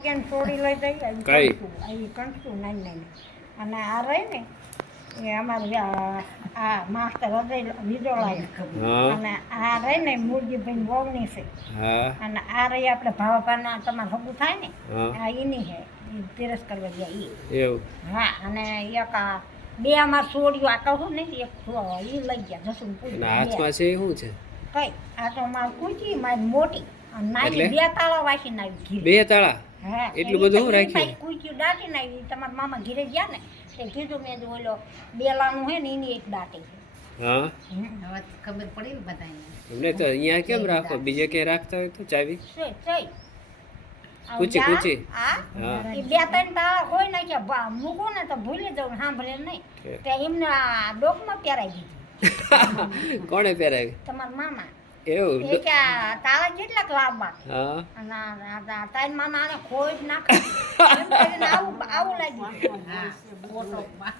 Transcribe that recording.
છોડી લઈ જઈએ કંઠું નાની અને આ રહી ને એ અમારે આ માસ્ટર હૃદય વિજોળાય અને આ રહી ને મુરજીભાઈ વોગણી છે અને આ રહી આપણે ભાવભાના તમારે હગું થાય ને આ એની છે એ તિરસ કરવા ગયા એ હા અને એક આ બે અમાર છોડ્યું આ કહું ને એક એ લઈ ગયા જસું પૂછ્યું હાથમાં છે શું છે કઈ આ તો મારી કૂચી મારી મોટી નાની બે તાળા વાસી નાવી બે તાળા હા એટલું બધું રાખ્યું કુચી દાટી નાવી તમારા મામા ઘરે ગયા ને તે કીધું મેં ઓલો બેલાનું હે ને એની એક દાટી હા હવે ખબર પડી ને બધાને એમને તો અહીંયા કેમ રાખો બીજે ક્યાંય રાખતા હોય તો ચાવી કૂચી કૂચી હા એ બે ત્રણ તાળા હોય ને કે મૂકો ને તો ભૂલી જવું સાંભળે નહીં તે એમને આ ડોકમાં પહેરાવી દીધી કોણે પહેરાવી તમારા મામા એવું એ કે તાળા કેટલાક લાવવા હા અને તારી મામા આને ખોઈ જ નાખે આવું લાગ્યું